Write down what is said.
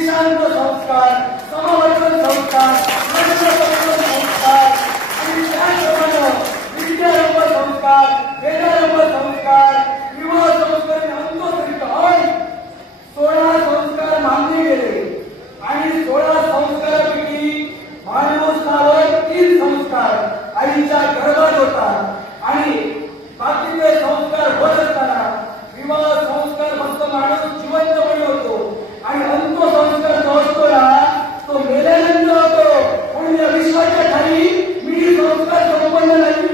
ईशान्य संस्कार, समवचन संस्कार, लक्ष्यपत्र संस्कार आणि त्याचप्रमाणे विद्यारंभ संस्कार, वेदारंभ संस्कार, विवाह संस्कार अंतोदरित होय 16 संस्कार मानले गेले आणि 16 संस्कारापैकी मानवस्थावर 3 संस्कार आईच्या गर्भात होतात आणि बाकीचे संस्कार होत असताना विवाह संस्कार फक्त माणूस जिवंतपणे होतो आणि अंत्यसंस्कार जो असतो ना तो मेल्यानंतर होतो. म्हणून या विश्वाच्या खाली मी संस्कार संपन्न नाही